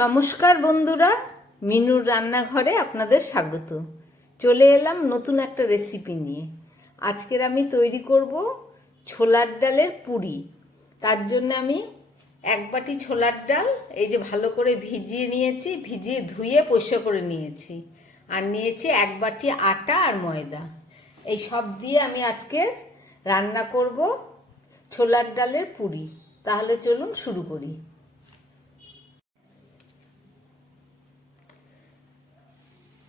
নমস্কার বন্ধুরা, মিনুর রান্নাঘরে আপনাদের স্বাগত। চলে এলাম নতুন একটা রেসিপি নিয়ে। আজকের আমি তৈরি করব ছোলার ডালের পুরি। তার জন্য আমি এক বাটি ছোলার ডাল এই যে ভালো করে ভিজিয়ে নিয়েছি, ভিজিয়ে ধুয়ে পরিষ্কার করে নিয়েছি। আর নিয়েছি এক বাটি আটা আর ময়দা। এই সব দিয়ে আমি আজকে রান্না করব ছোলার ডালের পুরি। তাহলে চলুন শুরু করি।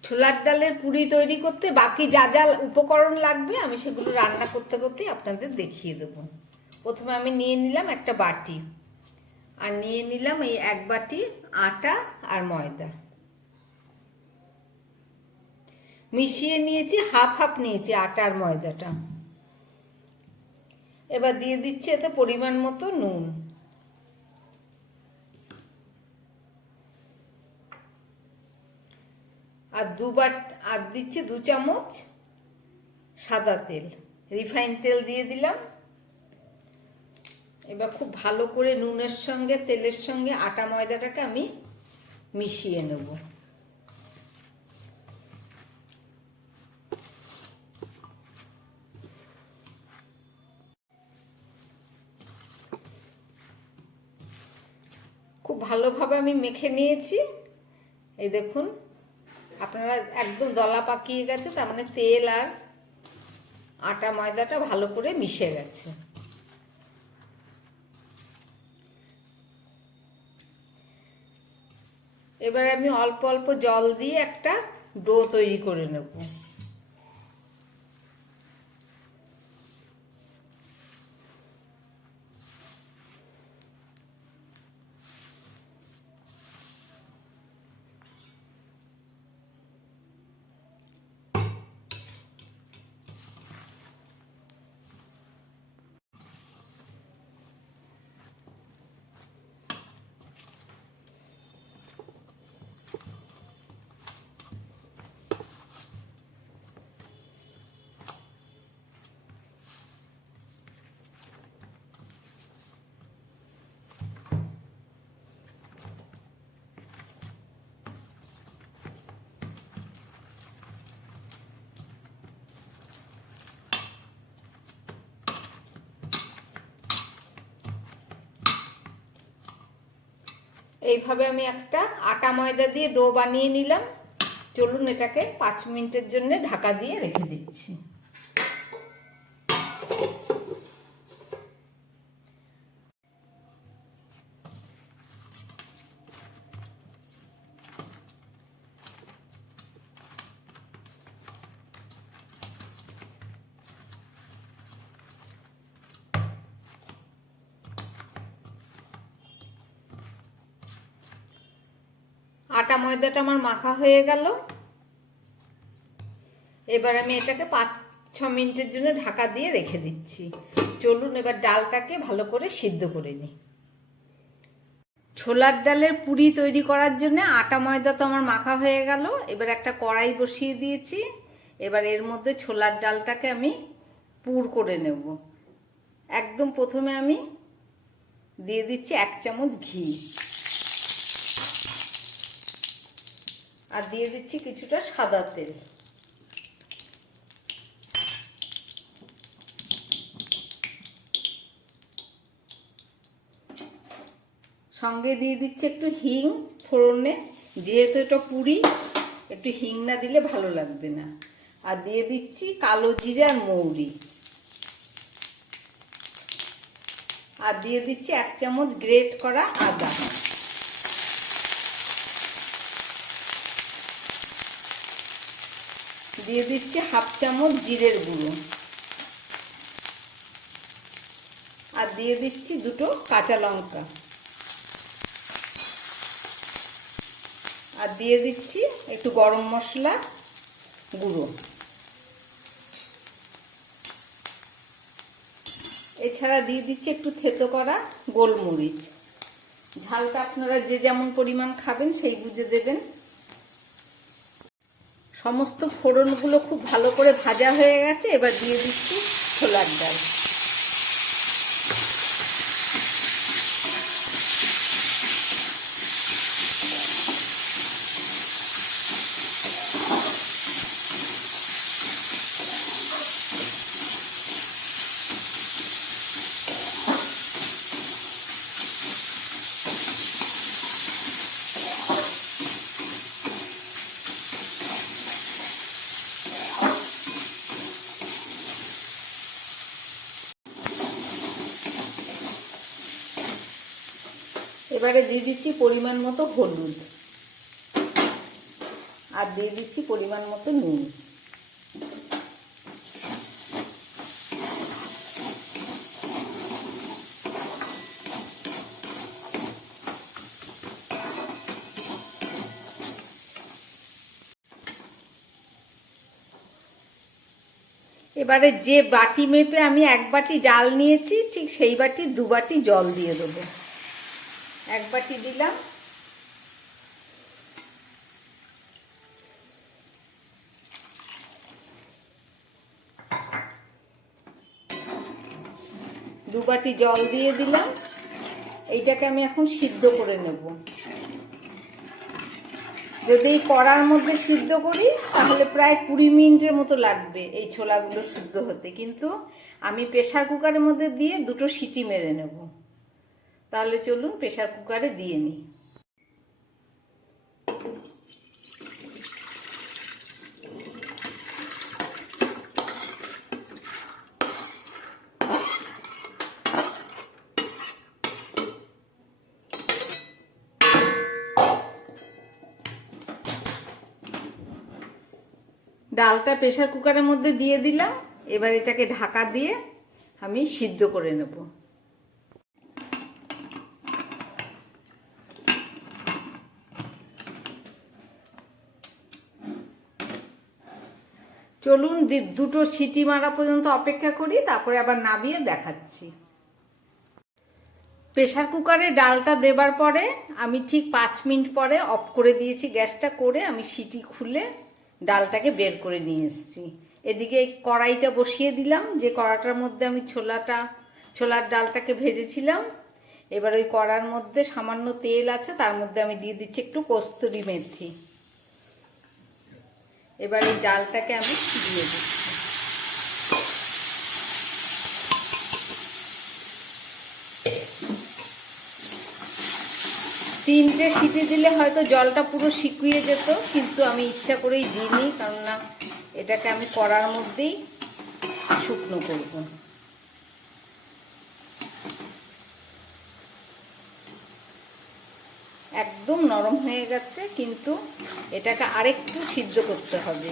ছোলার ডালের পুরি তৈরি করতে বাকি যা যা উপকরণ লাগবে আমি সেগুলো রান্না করতে করতে আপনাদের দেখিয়ে দেবো। প্রথমে আমি নিয়ে নিলাম একটা বাটি, আর নিয়ে নিলাম এই এক বাটি আটা আর ময়দা মিশিয়ে নিয়েছি, হাফ হাফ নিয়েছি আটা আর ময়দাটা। এবার দিয়ে দিচ্ছি এতে পরিমাণ মতো নুন, আর দিচ্ছি 2 চামচ সাদা তেল, রিফাইন তেল দিয়ে দিলাম। এবার খুব ভালো করে নুনের সঙ্গে তেলের সঙ্গে আটা ময়দাটাকে আমি মিশিয়ে নেব। খুব ভালোভাবে আমি মেখে নিয়েছি। এই দেখুন, আপনারা একদম দলা পাকিয়ে গেছে, তার মানে তেল আর আটা ময়দাটা ভালো করে মিশে গেছে। এবার আমি অল্প অল্প জল দিয়ে একটা ডো তৈরি করে নেব। এইভাবে আমি একটা আটা ময়দা দিয়ে ডো বানিয়ে নিলাম। চলুন এটাকে 5 মিনিটের জন্য ঢাকা দিয়ে রেখে দিচ্ছি। আটা ময়দাটা আমার মাখা হয়ে গেল। এবার আমি এটাকে 5-6 মিনিটের জন্য ঢাকা দিয়ে রেখে দিচ্ছি। চলুন এবার ডালটাকে ভালো করে সিদ্ধ করে নিই। ছোলার ডালের পুরি তৈরি করার জন্য আটা ময়দা তো আমার মাখা হয়ে গেল। এবার একটা কড়াই বসিয়ে দিয়েছি। এবার এর মধ্যে ছোলার ডালটাকে আমি পুর করে নেব। একদম প্রথমে আমি দিয়ে দিচ্ছি 1 চামচ ঘি, আর দিয়ে দিচ্ছি কিছুটা সাদা তেল। সঙ্গে দিয়ে দিচ্ছি একটু হিং ফোড়নে, যেহেতু এটা পুরি একটু হিং না দিলে ভালো লাগবে না। আর দিয়ে দিচ্ছি কালো জিরে আর মৌরি, আর দিয়ে দিচ্ছি 1 চামচ গ্রেট করা আদা। দিয়ে দিচ্ছি হাফ চামচ জিরের গুঁড়ো, আর দিয়ে দিচ্ছি 2টো কাঁচা লঙ্কা, আর দিয়ে দিচ্ছি একটু গরম মশলা গুঁড়ো। এছাড়া দিয়ে দিচ্ছি একটু থেতো করা গোলমরিচ। ঝালটা আপনারা যে যেমন পরিমাণ খাবেন সেই বুঝে দেবেন। সমস্ত ফোড়নগুলো খুব ভালো করে ভাজা হয়ে গেছে। এবার দিয়ে দিচ্ছি ছোলার ডাল। এবারে দিয়ে দিচ্ছি পরিমাণ মতো হলুদ আর দিয়ে দিচ্ছি পরিমাণ মতো নুন। এবারে যে বাটি মেপে আমি 1 বাটি ডাল নিয়েছি ঠিক সেই বাটি 2 বাটি জল দিয়ে দেবো। 1 বাটি দিলাম, দু বাটি জল দিয়ে দিলাম। এইটাকে আমি এখন সিদ্ধ করে নেব। যদি কড়ার মধ্যে সিদ্ধ করি তাহলে প্রায় 20 মিনিটের মতো লাগবে এই ছোলাগুলো সিদ্ধ হতে, কিন্তু আমি প্রেসার কুকারের মধ্যে দিয়ে 2টো সিটি মেরে নেব। তাহলে চলুন প্রেসার কুকারে দিয়ে নিই। ডালটা প্রেসার কুকারের মধ্যে দিয়ে দিলাম। এবার এটাকে ঢাকা দিয়ে আমি সিদ্ধ করে নেব। চলুন 2টো সিটি মারা পর্যন্ত অপেক্ষা করি, তারপরে আবার নামিয়ে দেখাচ্ছি। প্রেসার কুকারে ডালটা দেবার পরে আমি ঠিক 5 মিনিট পরে অফ করে দিয়েছি। গ্যাসটা করে আমি সিটি খুলে ডালটাকে বের করে নিয়ে এসেছি। এদিকে কড়াইটা বসিয়ে দিলাম, যে কড়াটার মধ্যে আমি ছোলার ডালটাকে ভেজেছিলাম। এবার ওই কড়ার মধ্যে সামান্য তেল আছে, তার মধ্যে আমি দিয়ে দিচ্ছি একটু কস্তুরি মেথি। এবার এই ডালটাকে আমি দিয়ে দিচ্ছি। তিনটে সিটি দিলে হয়তো জলটা পুরো শুকিয়ে যেত, কিন্তু আমি ইচ্ছা করেই দিইনি, কেননা এটাকে আমি কড়ার মধ্যেই শুকনো করব। একদম নরম হয়ে গেছে, কিন্তু এটাকে আরেকটু সিদ্ধ করতে হবে।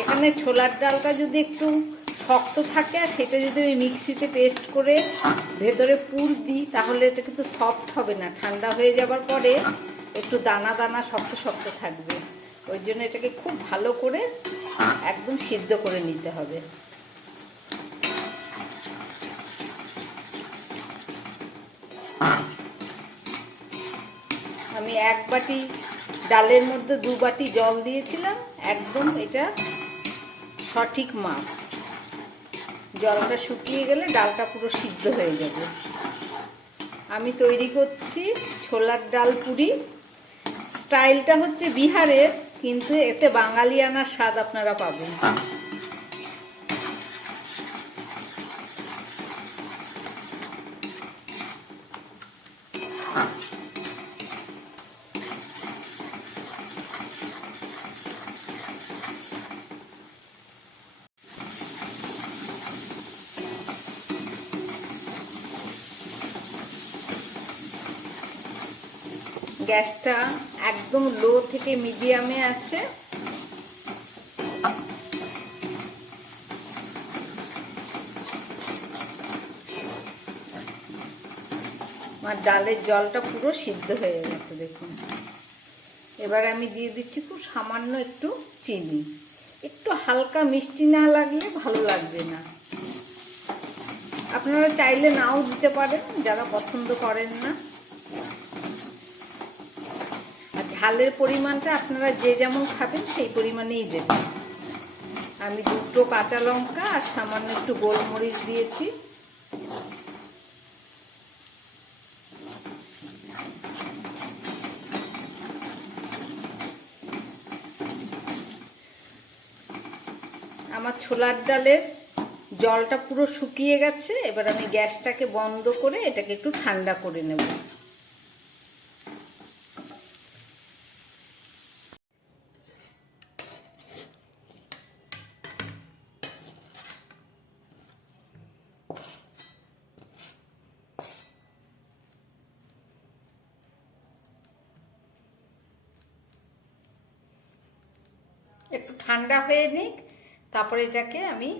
এখানে ছোলার ডালটা যদি একটু শক্ত থাকে আর সেটা যদি আমি মিক্সিতে পেস্ট করে ভেতরে পুর দিই তাহলে এটা কিন্তু সফট হবে না। ঠান্ডা হয়ে যাবার পরে একটু দানা দানা শক্ত শক্ত থাকবে। ওই জন্য এটাকে খুব ভালো করে একদম সিদ্ধ করে নিতে হবে। আমি 1 বাটি ডালের মধ্যে 2 বাটি জল দিয়েছিলাম, একদম এটা সঠিক মাপ। জলটা শুকিয়ে গেলে ডালটা পুরো সিদ্ধ হয়ে যাবে। আমি তৈরি করছি ছোলার ডাল পুরি। স্টাইলটা হচ্ছে বিহারের, কিন্তু এতে বাঙালিয়ানার স্বাদ আপনারা পাবেন। গ্যাসটা একদম লো থেকে মিডিয়ামে আছে। আমার ডালের জলটা পুরো সিদ্ধ হয়ে গেছে দেখুন। এবার আমি দিয়ে দিচ্ছি খুব সামান্য একটু চিনি। একটু হালকা মিষ্টি না লাগলে ভালো লাগবে না। আপনারা চাইলে নাও দিতে পারেন, যারা পছন্দ করেন না। আর ঝালের পরিমাণটা আপনারা যে যেমন খাবেন সেই পরিমাণেই দেবেন। আমি 2টো কাঁচা লঙ্কা আর সামান্য একটু গোলমরিচ দিয়েছি। আমার ছোলার ডালের জলটা পুরো শুকিয়ে গেছে। এবার আমি গ্যাসটাকে বন্ধ করে এটাকে একটু ঠান্ডা করে নেব। ঠান্ডা হয়ে নিক, তারপরে এটাকে আমি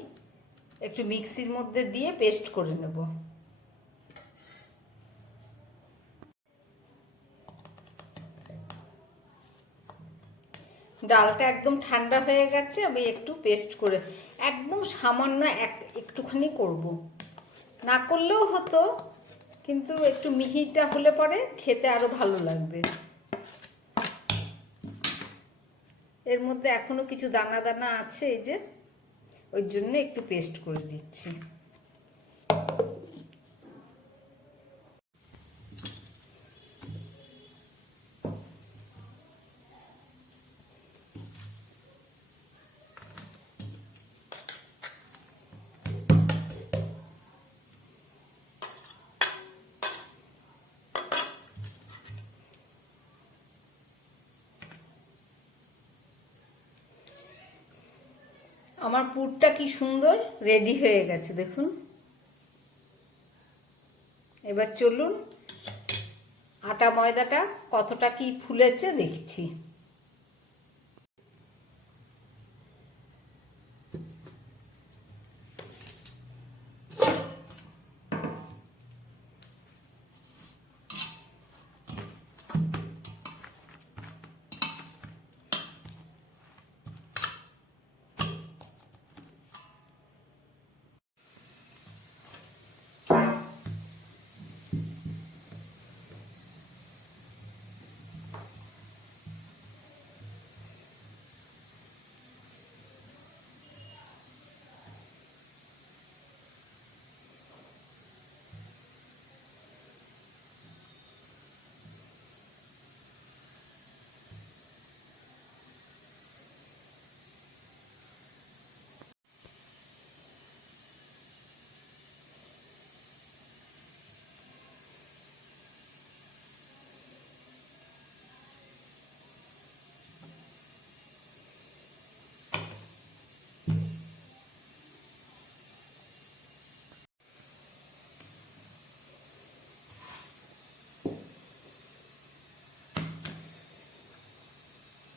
একটু মিক্সির মধ্যে দিয়ে পেস্ট করে নেব। ডালটা একদম ঠান্ডা হয়ে গেছে, আমি একটু পেস্ট করে একদম সামান্য একটুখানি করব, না করলেও হতো, কিন্তু একটু মিহিটা হলে পরে খেতে আরো ভালো লাগবে। এর মধ্যে এখনো কিছু দানা দানা আছে, এই যে, ওই জন্য একটু পেস্ট করে দিচ্ছি। আমার পুরটা কি সুন্দর রেডি হয়ে গেছে দেখুন। এবার চলুন আটা ময়দাটা কতটা কি ফুলেছে দেখছি।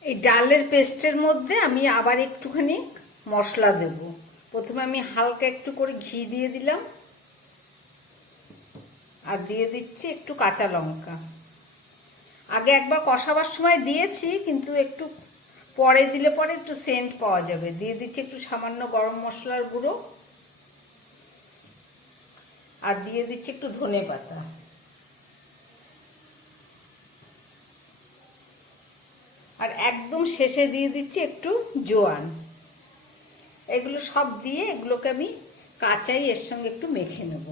এই ডালের পেস্টের মধ্যে আমি আবার একটুখানি মশলা দেব। প্রথমে আমি হালকা একটু করে ঘি দিয়ে দিলাম, আর দিয়ে দিচ্ছি একটু কাঁচা লঙ্কা। আগে একবার কষাবার সময় দিয়েছি, কিন্তু একটু পরে দিলে পরে একটু সেন্ট পাওয়া যাবে। দিয়ে দিচ্ছি একটু সামান্য গরম মশলার গুঁড়ো, আর দিয়ে দিচ্ছি একটু ধনে পাতা, আর একদম শেষে দিয়ে দিচ্ছি একটু জোয়ান। এগুলো সব দিয়ে এগুলোকে আমি কাঁচাই এর সঙ্গে একটু মেখে নেব।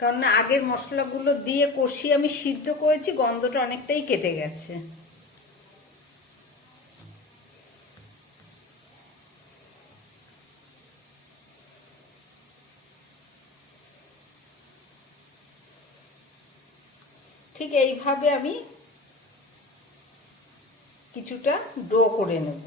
কারণ আগের মশলাগুলো দিয়ে কষিয়ে আমি সিদ্ধ করেছি, গন্ধটা অনেকটাই কেটে গেছে। ঠিক এইভাবে আমি কিছুটা ডো করে নেব।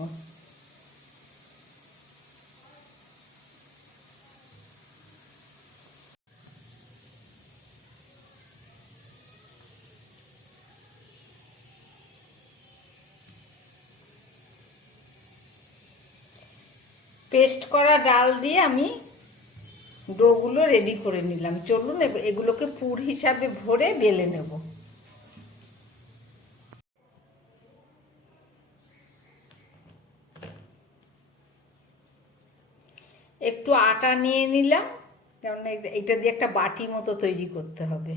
পেস্ট করা ডাল দিয়ে আমি ডোগুলো রেডি করে নিলাম। চলুন এগুলোকে পুর হিসাবে ভরে বেলে নেব। একটু আটা নিয়ে নিলাম, কারণ এটা দিয়ে একটা বাটি মতো তৈরি করতে হবে।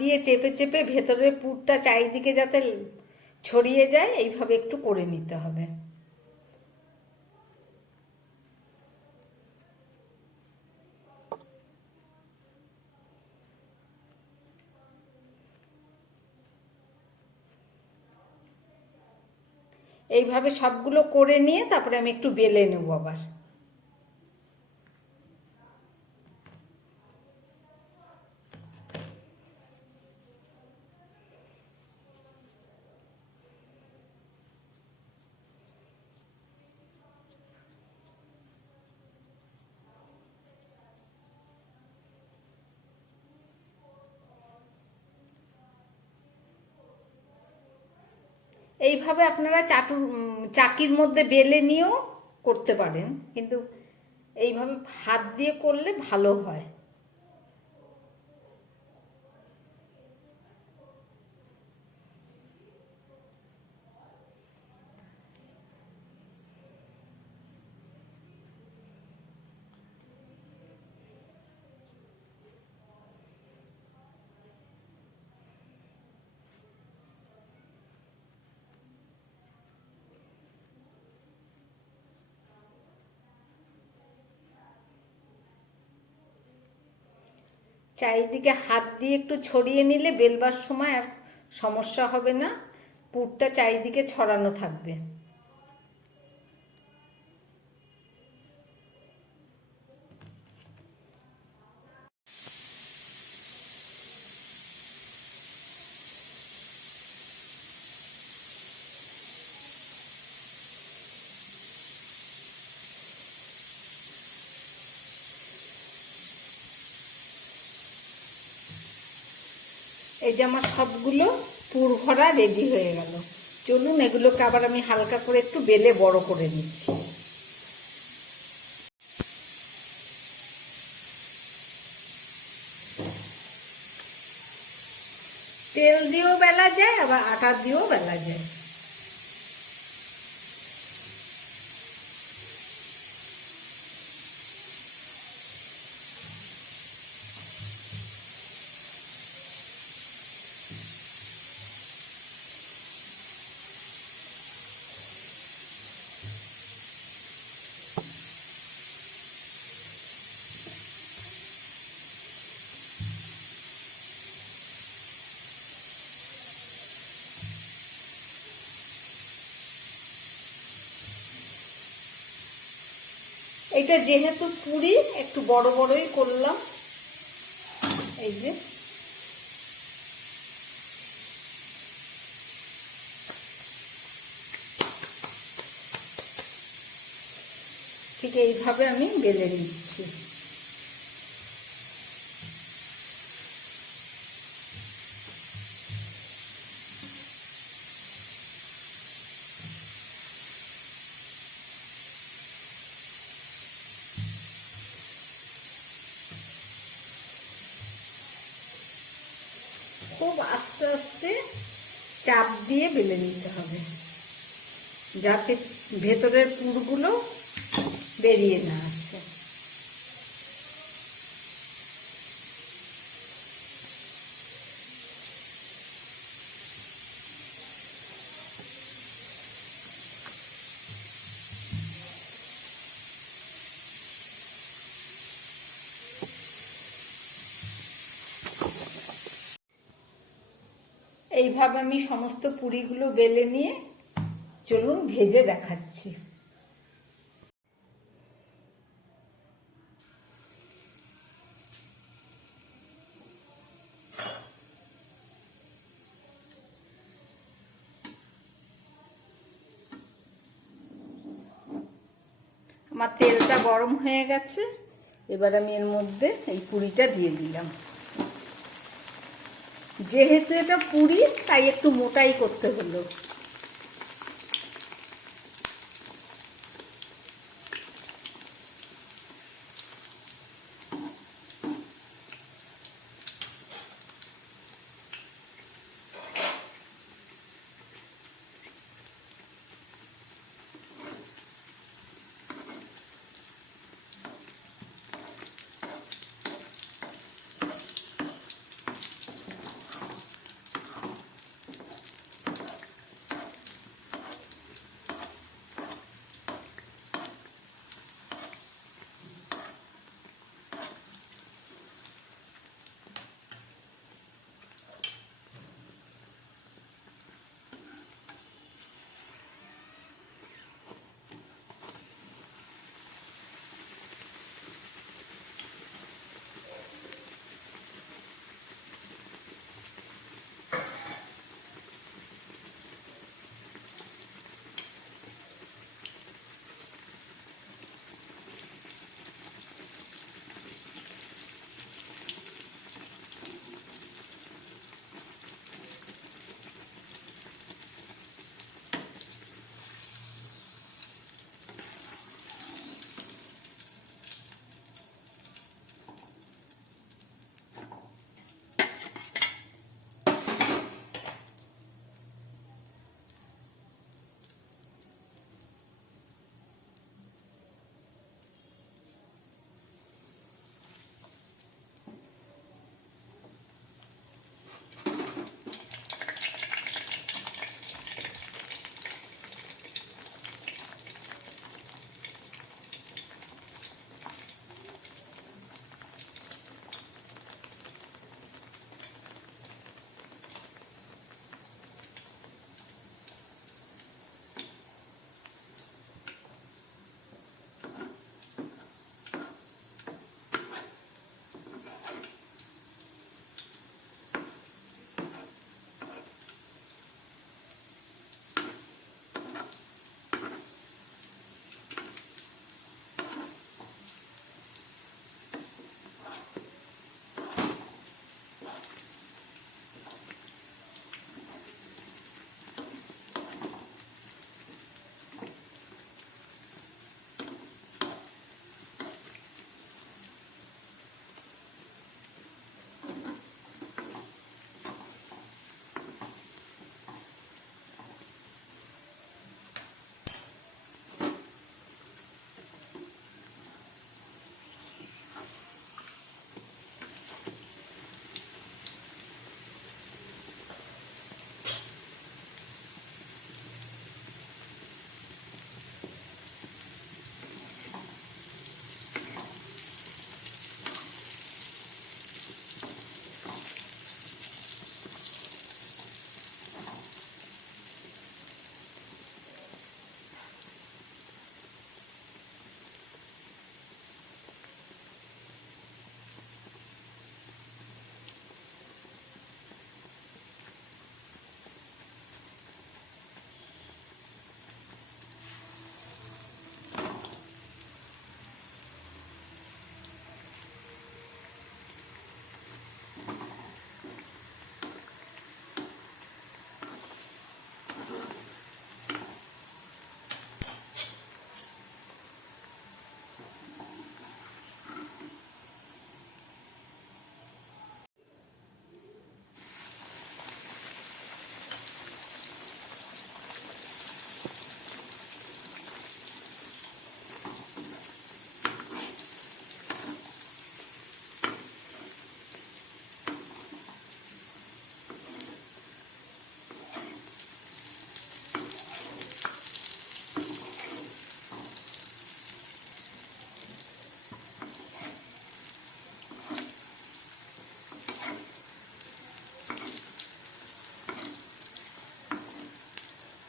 দিয়ে চেপে চেপে ভেতরের পুরটা চারিদিকে যাতে ছড়িয়ে যায় এইভাবে একটু করে নিতে হবে। এইভাবে সবগুলো করে নিয়ে তারপরে আমি একটু বেলে নেব আবার। এইভাবে আপনারা চাকির মধ্যে বেলে নিয়েও করতে পারেন, কিন্তু এইভাবে হাত দিয়ে করলে ভালো হয়। চারিদিকে হাত দিয়ে একটু ছড়িয়ে নিলে বেলবার সময় আর সমস্যা হবে না, পুরটা চারিদিকে ছড়ানো থাকবে। এই যে আমার সবগুলো পুর ভরা রেডি হয়ে গেল। চলুন এগুলোকে আবার আমি হালকা করে একটু বেলে বড় করে নিচ্ছি। তেল দিয়েও বেলা যায়, আবার আটা দিয়েও বেলা যায়। এটা যেহেতু পুরি একটু বড় বড়ই করলাম। এই যে ঠিক এইভাবে আমি বেলে নিচ্ছি। খুব আস্তে আস্তে চাপ দিয়ে বেলে নিতে হবে, যাতে ভেতরের পুরগুলো বেরিয়ে না আসে। এইভাবে আমি সমস্ত পুরিগুলো বেলে নিয়ে চলুন ভেজে দেখাচ্ছি। আমার তেলটা গরম হয়ে গেছে, এবার আমি এর মধ্যে এই পুরিটা দিয়ে দিলাম। যেহেতু এটা পুরি তাই একটু মোটাই করতে হলো।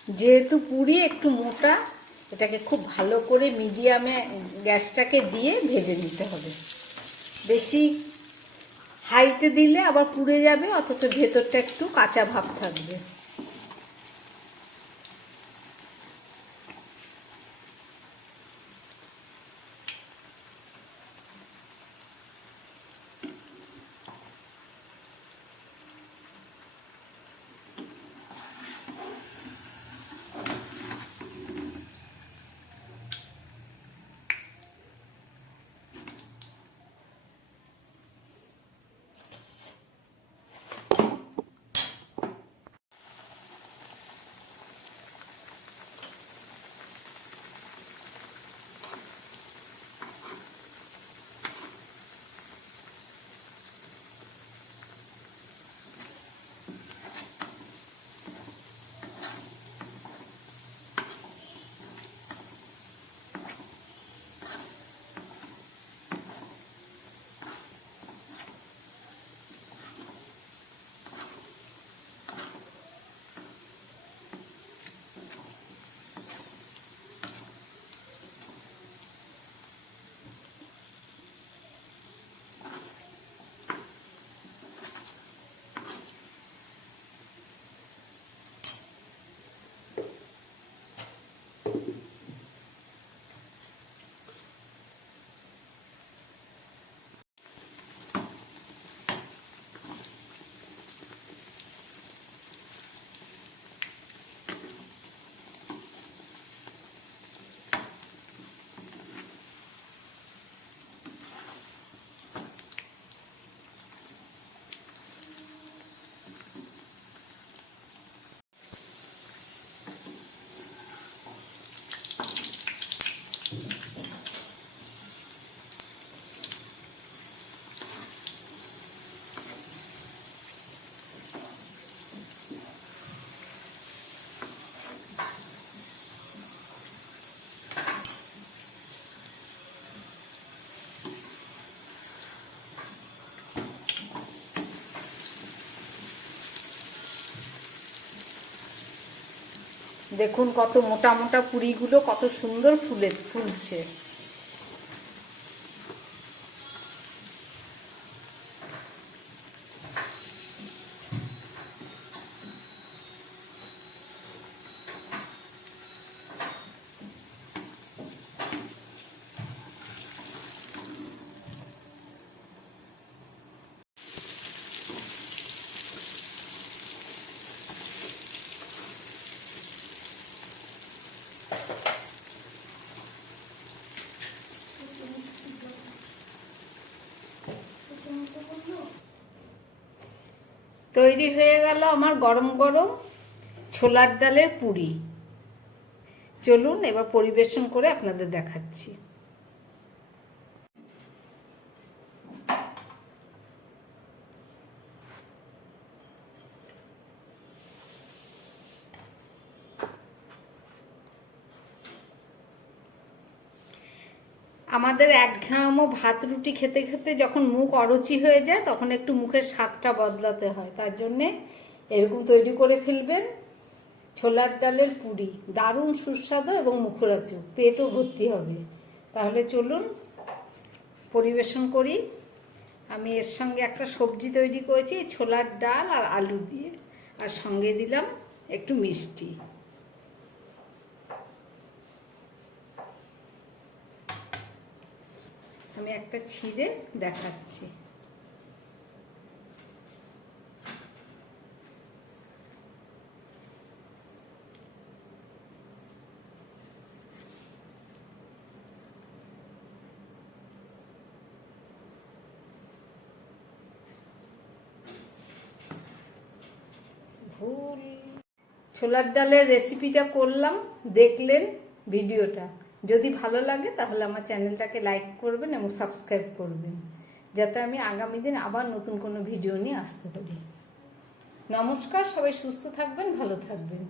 যেহেতু পুরি একটু মোটা, এটাকে খুব ভালো করে মিডিয়ামে গ্যাসটাকে দিয়ে ভেজে নিতে হবে। বেশি হাইতে দিলে আবার পুড়ে যাবে, অথচ ভেতরটা একটু কাঁচা ভাব থাকবে। দেখুন কত মোটা মোটা পুরিগুলো কত সুন্দর ফুলছে। তৈরি হয়ে গেল আমার গরম গরম ছোলার ডালের পুরি। চলুন এবার পরিবেশন করে আপনাদের দেখাচ্ছি। আমাদের একঘেয়েমো ভাত রুটি খেতে খেতে যখন মুখ অরুচি হয়ে যায়, তখন একটু মুখের স্বাদটা বদলাতে হয়। তার জন্যে এরকম তৈরি করে ফেলবেন ছোলার ডালের পুরি। দারুণ সুস্বাদু এবং মুখরোচক, পেটও ভর্তি হবে। তাহলে চলুন পরিবেশন করি। আমি এর সঙ্গে একটা সবজি তৈরি করেছি ছোলার ডাল আর আলু দিয়ে, আর সঙ্গে দিলাম একটু মিষ্টি। আমি একটা ছিঁড়ে দেখাচ্ছি। ভুল ছোলার ডালের রেসিপিটা করলাম, দেখলেন ভিডিওটা। যদি ভালো লাগে তাহলে আমার চ্যানেলটাকে লাইক করবেন এবং সাবস্ক্রাইব করবেন, যাতে আমি আগামী দিন আবার নতুন কোনো ভিডিও নিয়ে আসতে পারি। নমস্কার, সবাই সুস্থ থাকবেন, ভালো থাকবেন।